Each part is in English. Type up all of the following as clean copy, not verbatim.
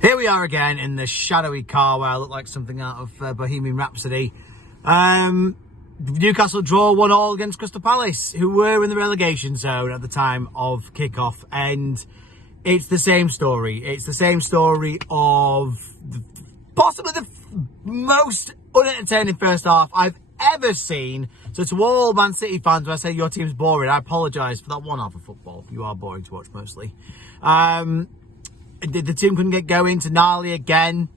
Here we are again in the shadowy car where I look like something out of Bohemian Rhapsody. Newcastle draw 1-1 against Crystal Palace, who were in the relegation zone at the time of kickoff, and it's the same story. It's the same story of possibly the most unentertaining first half I've ever seen. So to all Man City fans, when I say your team's boring, I apologise for that one half of football. You are boring to watch mostly. The team couldn't get going. Tonali again.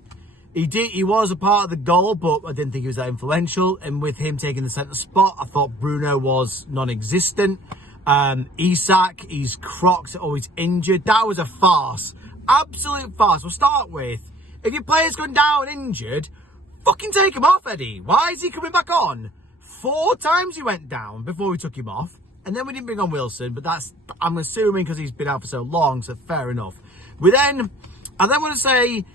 He was a part of the goal, but I didn't think he was that influential. And with him taking the centre spot, I thought Bruno was non-existent. Isak, he's crocked or he's injured. That was a farce. Absolute farce. We'll start with, if your player's going down injured, fucking take him off, Eddie. Why is he coming back on? 4 times he went down before we took him off. And then we didn't bring on Wilson, but that's, I'm assuming, because he's been out for so long, so fair enough. I then want to say,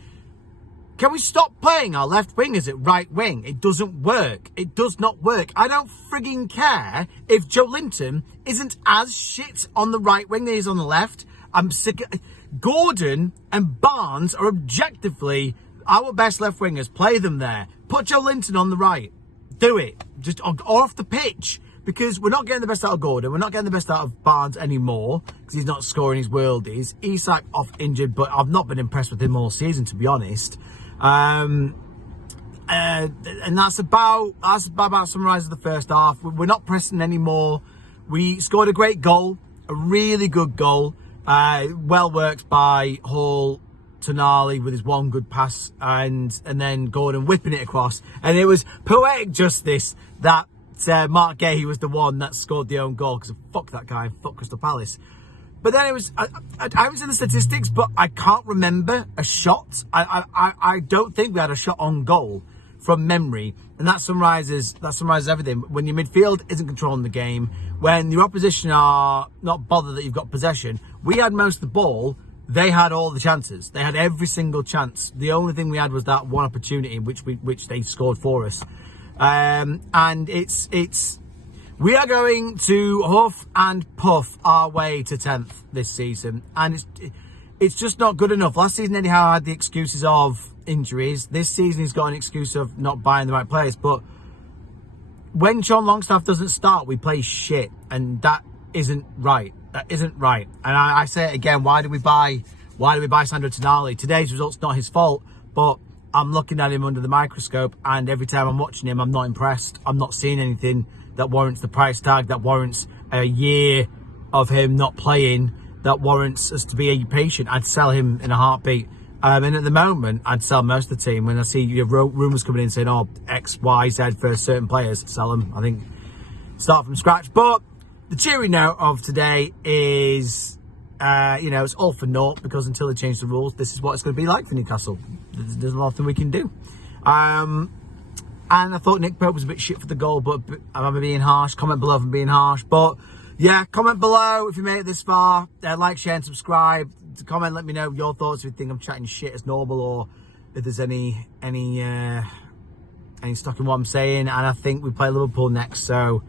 can we stop playing our left wing as a right wing? It doesn't work. It does not work. I don't frigging care if Joe Linton isn't as shit on the right wing as he is on the left. I'm sick of... Gordon and Barnes are objectively our best left wingers. Play them there. Put Joe Linton on the right. Do it. Just or off the pitch. Because we're not getting the best out of Gordon. We're not getting the best out of Barnes anymore. Because he's not scoring his worldies. Isak off injured, but I've not been impressed with him all season, to be honest. And that's about summarising the first half. We're not pressing anymore. We scored a great goal. A really good goal. Well worked by Hall, Tonali with his one good pass. And then Gordon whipping it across. And it was poetic justice that... Mark Gahey was the one that scored the own goal, because fuck that guy, fuck Crystal Palace. But then it was, I haven't seen the statistics, but I can't remember a shot. I don't think we had a shot on goal from memory, and that summarises everything. When your midfield isn't controlling the game, when your opposition are not bothered that you've got possession, we had most of the ball. They had all the chances. They had every single chance. The only thing we had was that one opportunity, which they scored for us. And we are going to huff and puff our way to 10th this season, and it's just not good enough. Last season Eddie Howe had the excuses of injuries. This season he's got an excuse of not buying the right players. But when Sean Longstaff doesn't start, we play shit, and that isn't right. That isn't right. And I say it again: why do we buy Sandro Tonali? Today's result's not his fault, but I'm looking at him under the microscope, and every time I'm watching him, I'm not impressed. I'm not seeing anything that warrants the price tag, that warrants a year of him not playing, that warrants us to be patient. I'd sell him in a heartbeat. And at the moment, I'd sell most of the team. When I see rumours coming in saying, oh, X, Y, Z for certain players, sell them. I think start from scratch. But the cheery note of today is... it's all for naught, because until they change the rules, this is what it's going to be like for Newcastle. There's nothing we can do. And I thought Nick Pope was a bit shit for the goal, but I'm being harsh. Comment below if I'm being harsh. But yeah, comment below if you made it this far. Like, share and subscribe. Comment, let me know your thoughts, if you think I'm chatting shit as normal, or if there's any stock in what I'm saying. And I think we play Liverpool next, so...